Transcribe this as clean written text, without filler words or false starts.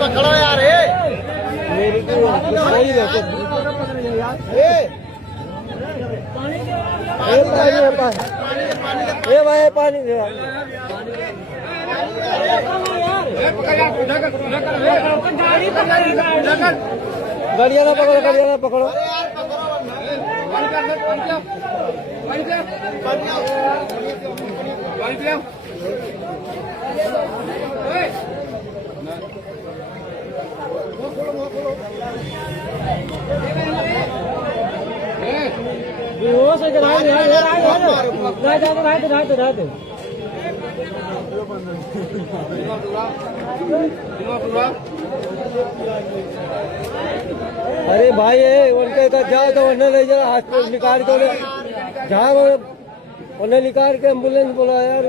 पकड़ो यार मेरी तो सही है ये भाई पानी दे गाड़िया ना पकड़ो गाड़िया ना पकड़ो वो से अरे भाई उनके जाओ तो उन्हें ले जाओ हॉस्पिटल निकाल के जाओ उन्हें निकाल के एम्बुलेंस बोला यार।